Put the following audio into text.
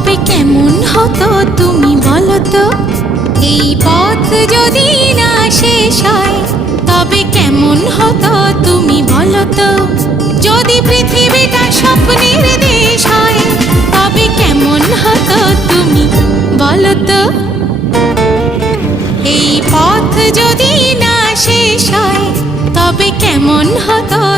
তবে কেমন হতো তুমি বলো তো? এই পথ যদি না শেষ হয় তবে কেমন হতো তুমি বলো তো? যদি পৃথিবীটা স্বপ্নের দেশ হয় তবে কেমন হতো তুমি বলো তো? এই পথ যদি না শেষ হয় তবে কেমন হতো